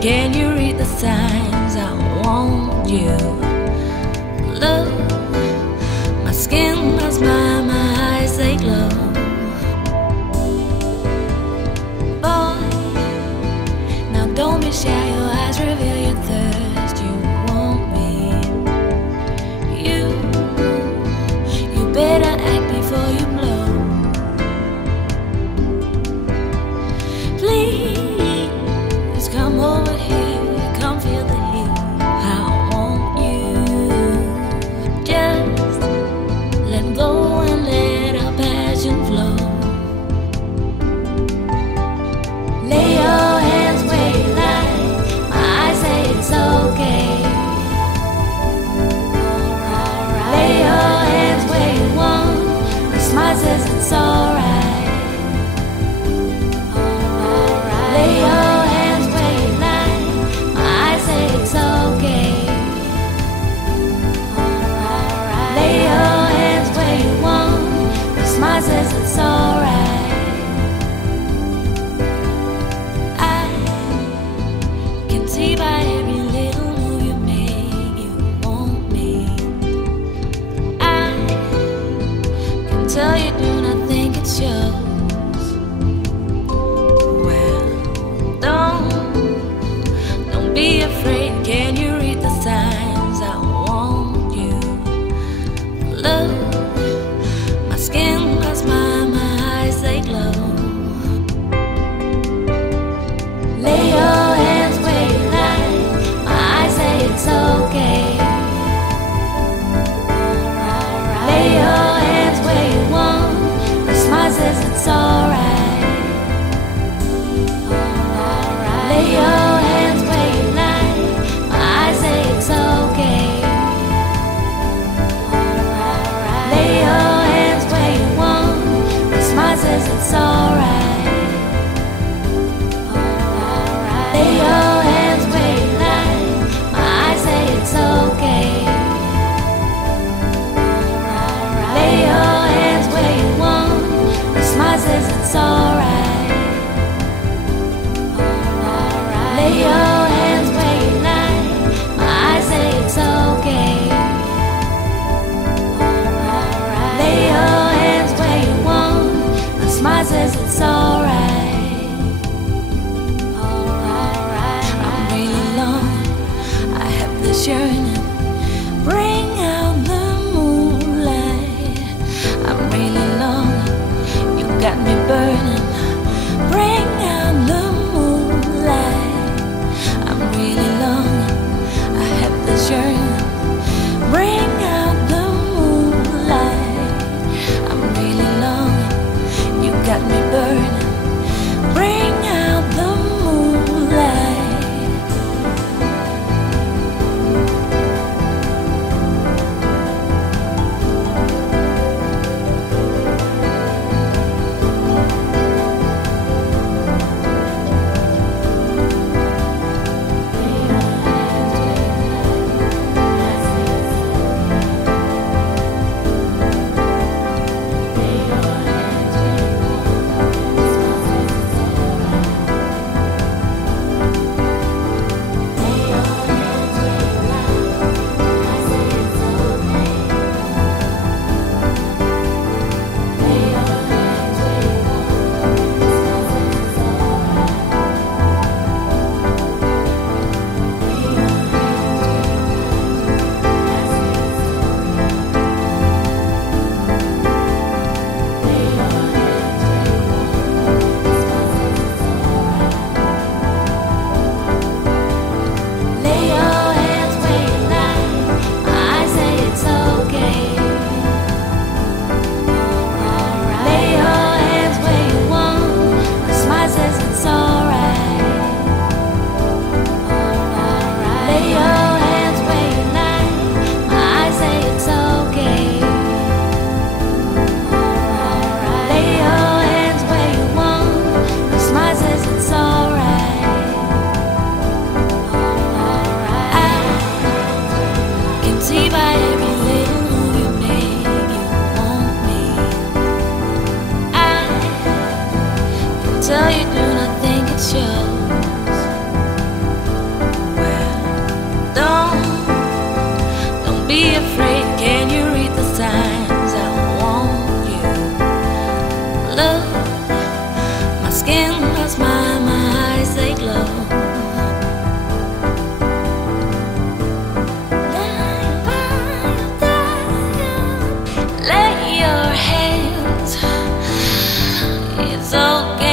Can you read the signs? I want you. Look, my skin must smile, my eyes they glow. Boy, now don't be shy, your eyes reveal your thirst. You want me. You better act before you blow. Please come over here, come feel the heat. I want you. Just let go and let our passion flow. Lay your hands where you like, my eyes say it's okay. Lay your hands where you want, my smile says it's alright. Lay your hands where you like, my eyes say it's okay. Lay your hands where you want, my smile says it's alright. I can see by every little move you make, you want me. I can tell you do not think it shows. Well, don't be afraid. Can you read the signs? I want you. Look, my skin, my smile, my eyes they glow. Lay your hands where you like, my eyes say it's okay. Lay your hands where you want, my smile says it's alright. Lay your hands where you like, my eyes say it's okay. Lay your hands where you want, my smile says it's alright. Lay your hands where you like, my eyes say it's okay. Lay your hands where you want, my smile says it's alright. Lay your hands where you like, my eyes say it's okay. Lay your hands where you want, my smile says it's alright. I'm really lonely, I have this yearning. Bring out the moonlight. I'm really lonely, you got me burning. Bring out the moonlight. I'm really lonely, I have this yearning. Bring out the moonlight. I'm really lonely, you got me burning. Bring out the moonlight. tell you do not think it shows. love. My skin was mine, my eyes they glow. Lay your hands, it's okay.